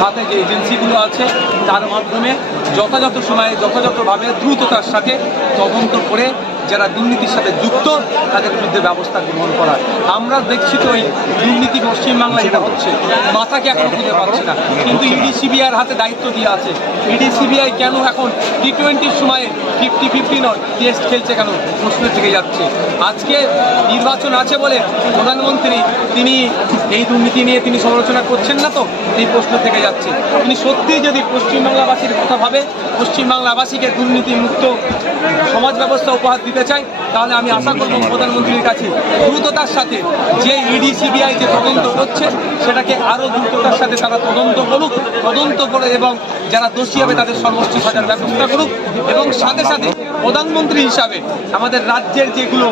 হাতে যে এজেন্সিগুলো আছে, তার মাধ্যমে যথাযথ সময়ে, যথাযথভাবে দ্রুততার সাথে তদন্ত করে যারা দুর্নীতির সাথে যুক্ত, তাদের বিরুদ্ধে ব্যবস্থা গ্রহণ করা আমরা দেখছি তো এই দুর্নীতি পশ্চিমবাংলায় যেটা হচ্ছে, মাথাকে এখন খুঁজে পাচ্ছে না। কিন্তু ইডি, সিবিআইয়ের হাতে দায়িত্ব দিয়ে আছে। ইডি, সিবিআই কেন এখন টি টোয়েন্টির সময়ে ফিফটি ফিফটি নয়। টেস্ট খেলছে কেন? প্রশ্ন থেকে যাচ্ছে। আজকে নির্বাচন আছে বলে প্রধানমন্ত্রী তিনি এই দুর্নীতি নিয়ে তিনি সমালোচনা করছেন না তো? এই প্রশ্ন থেকে যাচ্ছে। তিনি সত্যিই যদি পশ্চিমবাংলাবাসীর কথা ভাবে, পশ্চিমবাংলাবাসীকে দুর্নীতি মুক্ত সমাজ ব্যবস্থা উপহার দিতে চাই তাহলে আমি আশা করব প্রধানমন্ত্রীর কাছে দ্রুততার সাথে যে ইডি সিবিআই যে তদন্ত হচ্ছে, সেটাকে আরও দ্রুততার সাথে তারা তদন্ত করুক, তদন্ত করে এবং যারা দোষী হবে তাদের সর্বোচ্চ সাজার ব্যবস্থা করুক। এবং সাথে সাথে প্রধানমন্ত্রী হিসাবে আমাদের রাজ্যের যেগুলো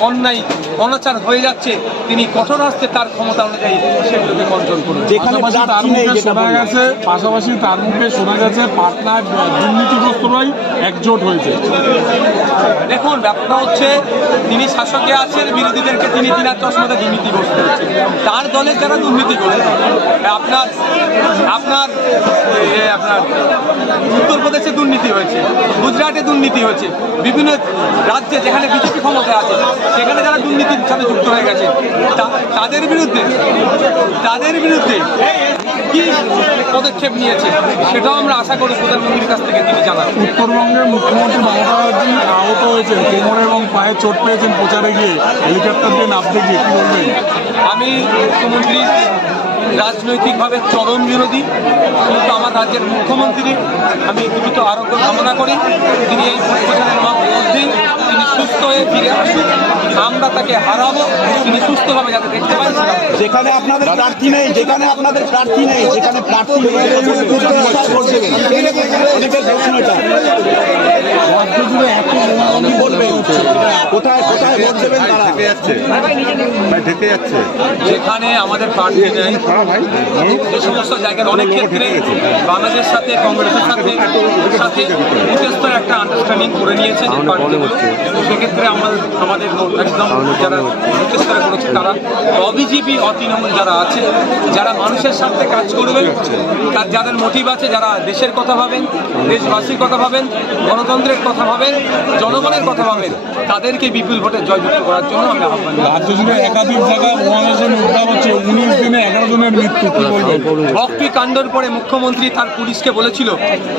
অন্যায় অনাচার হয়ে যাচ্ছে তিনি কঠোর হস্তে তার ক্ষমতা অনুযায়ী সেগুলোকে কন্ট্রোল করুন। যেখানে তার মুখে শোনা গেছে পাশাপাশি তার মুখে শোনা গেছে পাটনার দুর্নীতিগ্রস্তরাই একজোট হয়েছে। দেখুন ব্যাপারটা হচ্ছে তিনি শাসকে আছেন বিরোধীদেরকে তিনি তিনার চশমাতে দুর্নীতি করতে তার দলের যারা দুর্নীতি করছে আপনার আপনার এ, আপনার গুজরাটে দুর্নীতি হয়েছে। বিভিন্ন রাজ্যে যেখানে বিজেপি ক্ষমতায় আছে সেখানে যারা দুর্নীতির সাথে যুক্ত হয়ে গেছে তাদের বিরুদ্ধে তাদের বিরুদ্ধে কি পদক্ষেপ নিয়েছে সেটাও আমরা আশা করি প্রধানমন্ত্রীর কাছ থেকে তিনি জানান উত্তরবঙ্গের মুখ্যমন্ত্রী মমতা ব্যানার্জি আহত হয়েছেন কোমরে এবং পায়ে চোট পেয়েছেন প্রচারে গিয়ে হেলিকপ্টার দিয়ে নামতে গিয়ে কি বলবেন? আমি মুখ্যমন্ত্রী রাজনৈতিকভাবে চরম বিরোধী কিন্তু আমার রাজ্যের মুখ্যমন্ত্রী আমি দ্রুত আরোগ্য কামনা করি। তিনি এই প্রচারের মধ্যেই তিনি সুস্থ হয়ে ফিরে আসুন আমরা তাকে হারাবো তিনি সুস্থভাবে যাতে দেখতে পাই যেখানে আপনাদের প্রার্থী নেই যেখানে আপনাদের প্রার্থী নেই যেখানে প্রার্থী নেই বলবেন কোথায় কোথায় ভোট দেবেন তারা? ঢেকে যাচ্ছে। ভাই ঢেকে যাচ্ছে। যেখানে আমাদের প্রার্থী নেই যে সমস্ত জায়গায় অনেক ক্ষেত্রে বাংলাদেশের সাথে কংগ্রেসের সাথে সাথে বুথস্তর একটা আন্ডারস্ট্যান্ডিং করে নিয়েছে যে পার্টিগুলো সেক্ষেত্রে আমাদের আমাদের একদম যারা বুথস্তরে করেছে তারা অবিজেপি অতৃণমূল যারা আছে যারা মানুষের স্বার্থে কাজ করবে তার যাদের মোটিভ আছে যারা দেশের কথা ভাবেন দেশবাসীর কথা ভাবেন গণতন্ত্রের কথা ভাবেন জনগণের কথা ভাবেন তাদেরকে বিপুল ভোটে জয়যুক্ত করার জন্য আমি আহ্বান রাজ্য জুড়ে একাধিক জায়গায় মহাদেশের উদ্ধার হচ্ছে উনিশ দিনে এগারো জনের মৃত্যু কি বলবেন? ভক্তি কাণ্ডর পরে মুখ্যমন্ত্রী তার পুলিশকে বলেছিল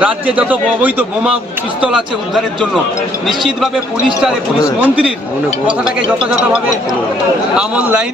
রাজ্যে যত অবৈধ বোমা পিস্তল আছে উদ্ধারের জন্য নিশ্চিতভাবে পুলিশ তার পুলিশ মন্ত্রীর কথাটাকে যথাযথভাবে আমল লাইন